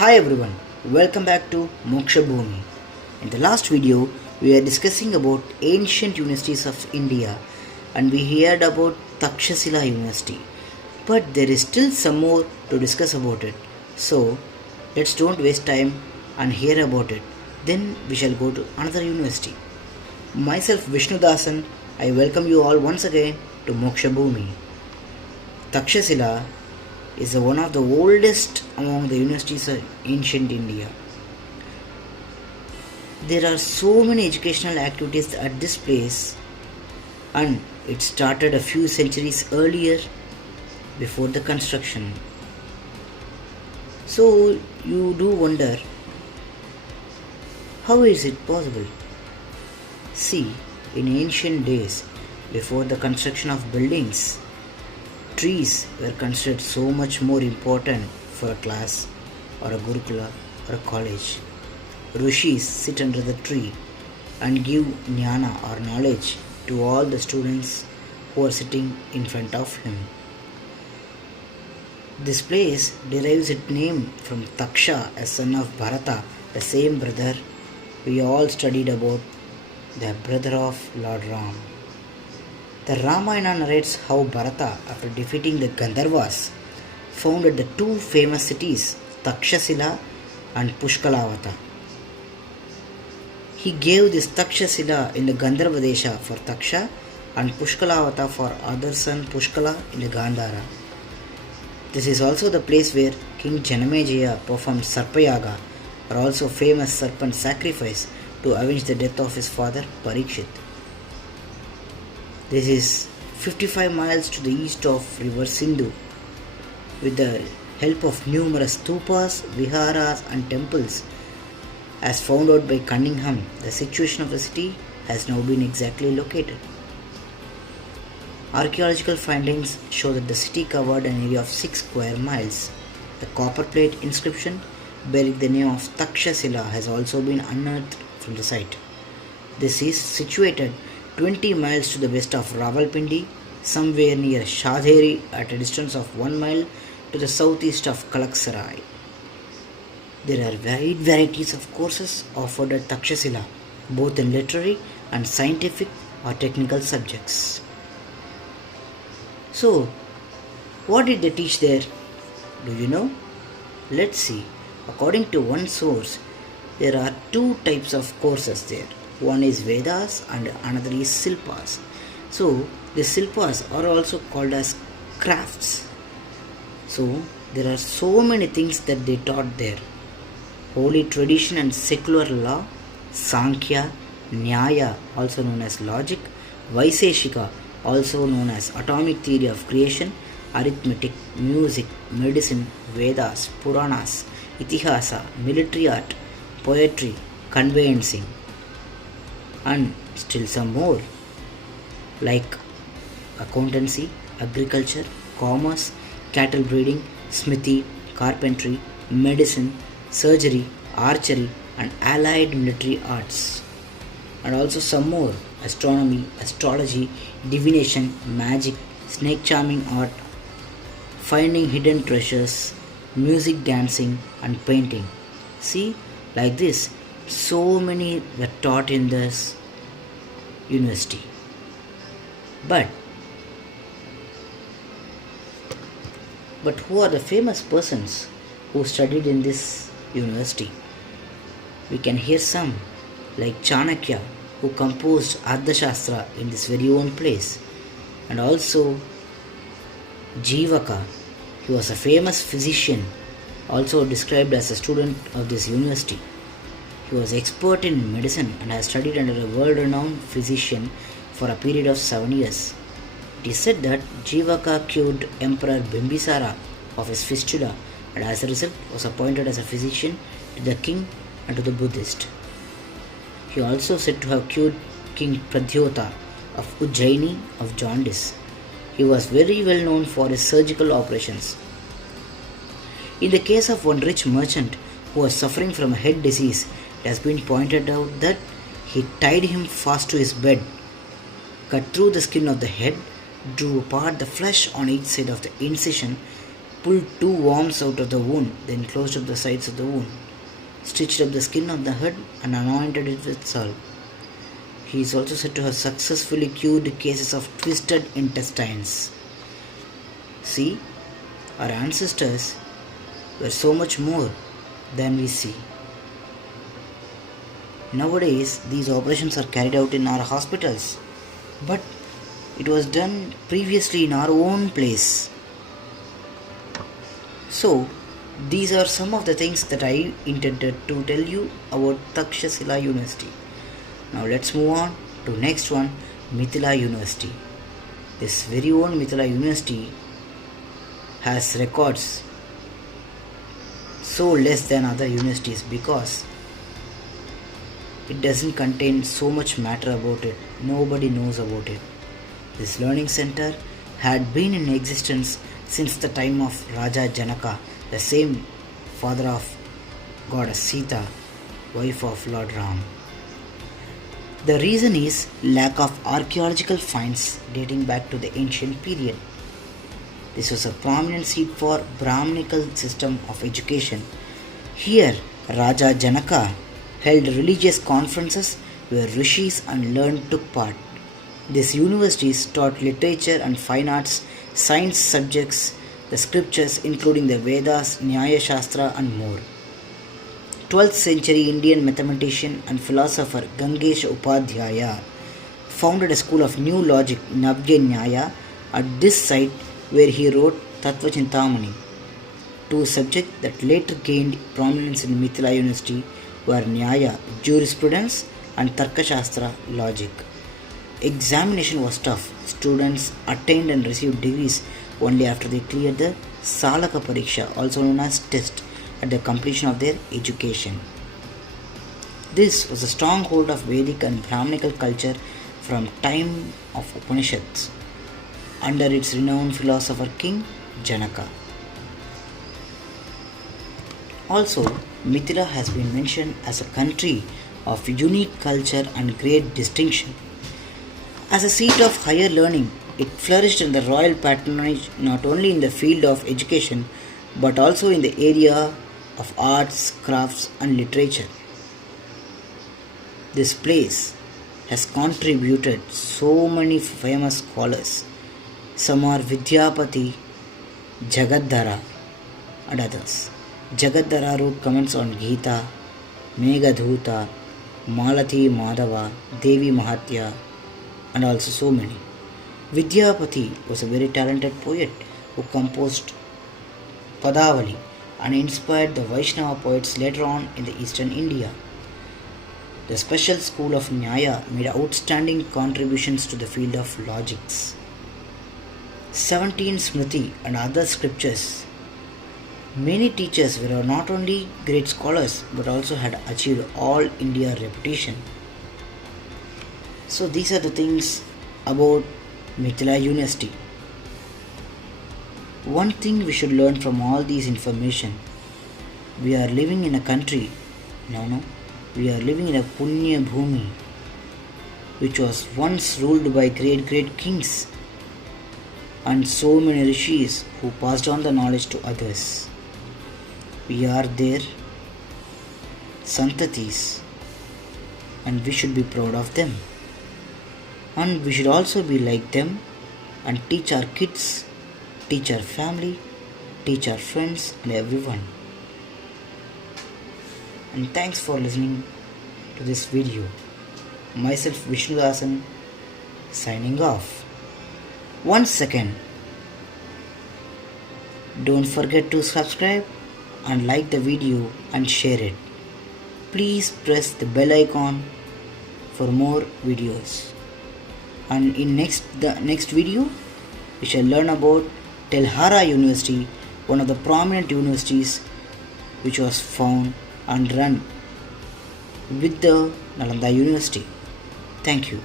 Hi everyone, welcome back to Moksha Bhumi. In the last video, we are discussing about ancient universities of India and we heard about Takshashila University. But there is still some more to discuss about it. So, let's don't waste time and hear about it. Then we shall go to another university. Myself Vishnu Dasan, I welcome you all once again to Moksha Bhumi. Takshashila is one of the oldest among the universities of ancient India. There are so many educational activities at this place, and it started a few centuries earlier before the construction. So you do wonder, how is it possible? See, in ancient days, before the construction of buildings, trees were considered so much more important for a class or a gurukula or a college. Rishis sit under the tree and give jnana or knowledge to all the students who are sitting in front of him. This place derives its name from Taksha, a son of Bharata, the same brother we all studied about, the brother of Lord Ram. The Ramayana narrates how Bharata, after defeating the Gandharvas, founded the two famous cities Takshashila and Pushkalavata. He gave this Takshashila in the Gandharva Desha for Taksha and Pushkalavata for other son Pushkala in the Gandhara. This is also the place where King Janamejaya performed Sarpayaga, or also famous serpent sacrifice, to avenge the death of his father Parikshit. This is 55 miles to the east of river Sindhu. With the help of numerous stupas, viharas and temples, as found out by Cunningham, the situation of the city has now been exactly located. Archaeological findings show that the city covered an area of 6 square miles. The copper plate inscription bearing the name of Takshashila has also been unearthed from the site. This is situated 20 miles to the west of Rawalpindi, somewhere near Shadheri at a distance of 1 mile to the southeast of Kalaksarai. There are wide varieties of courses offered at Takshashila, both in literary and scientific or technical subjects. So, what did they teach there? Do you know? Let's see. According to one source, there are two types of courses there. One is Vedas and another is Silpas. So, the Silpas are also called as crafts. So, there are so many things that they taught there. Holy tradition and secular law, Sankhya, Nyaya, also known as logic, Vaiseshika, also known as atomic theory of creation, arithmetic, music, medicine, Vedas, Puranas, Itihasa, military art, poetry, conveyancing, and still some more like accountancy, agriculture, commerce, cattle breeding, smithy, carpentry, medicine, surgery, archery, and allied military arts, and also some more astronomy, astrology, divination, magic, snake charming art, finding hidden treasures, music, dancing, and painting. See, like this, so many were taught in this university. But who are the famous persons who studied in this university? We can hear some, like Chanakya, who composed Ardhashastra in this very own place, and also Jivaka. He was a famous physician, also described as a student of this university. He was expert in medicine and has studied under a world-renowned physician for a period of 7 years. It is said that Jivaka cured Emperor Bimbisara of his fistula and as a result was appointed as a physician to the king and to the Buddhist. He also said to have cured King Pradyota of Ujjaini of jaundice. He was very well known for his surgical operations. In the case of one rich merchant who was suffering from a head disease, it has been pointed out that he tied him fast to his bed, cut through the skin of the head, drew apart the flesh on each side of the incision, pulled two worms out of the wound, then closed up the sides of the wound, stitched up the skin of the head, and anointed it with salt. He is also said to have successfully cured cases of twisted intestines. See, our ancestors were so much more than we see. Nowadays, these operations are carried out in our hospitals, but it was done previously in our own place. So, these are some of the things that I intended to tell you about Takshashila University. Now let's move on to next one, Mithila University. This very own Mithila University has records so less than other universities because it doesn't contain so much matter about it. Nobody knows about it. This learning center had been in existence since the time of Raja Janaka, the same father of goddess Sita, wife of Lord Ram. The reason is lack of archaeological finds dating back to the ancient period. This was a prominent seat for Brahminical system of education. Here, Raja Janaka held religious conferences where rishis and learned took part. These universities taught literature and fine arts, science subjects, the scriptures including the Vedas, Nyaya Shastra and more. 12th century Indian mathematician and philosopher Gangesha Upadhyaya founded a school of new logic, Navya Nyaya, at this site where he wrote Tattva Chintamani. Two subjects that later gained prominence in Mithila University were Nyaya, jurisprudence, and Tarka Shastra, logic. Examination was tough. Students attained and received degrees only after they cleared the Salaka Pariksha, also known as test, at the completion of their education. This was a stronghold of Vedic and Brahminical culture from time of Upanishads under its renowned philosopher King Janaka. Also, Mithila has been mentioned as a country of unique culture and great distinction. As a seat of higher learning, it flourished in the royal patronage not only in the field of education but also in the area of arts, crafts, and literature. This place has contributed so many famous scholars. Some are Vidyapati, Jagadhara, and others. Jagadhara wrote comments on Gita, Meghdoota, Malathi Madhava, Devi Mahatya, and also so many. Vidyapati was a very talented poet who composed Padavali and inspired the Vaishnava poets later on in the eastern India. The special school of Nyaya made outstanding contributions to the field of logics. 17 Smriti and other scriptures. Many teachers were not only great scholars but also had achieved all India reputation. So these are the things about Mithila University. One thing we should learn from all these information, we are living in a country, we are living in a Punya Bhumi, which was once ruled by great kings and so many rishis who passed on the knowledge to others. We are their santatis and we should be proud of them. And we should also be like them and teach our kids, teach our family, teach our friends and everyone. And thanks for listening to this video. Myself Vishnudasan signing off. Once again, don't forget to subscribe and like the video and share it. Please press the bell icon for more videos. And in the next video, we shall learn about Telhara University, one of the prominent universities which was found and run with the Nalanda University. Thank you.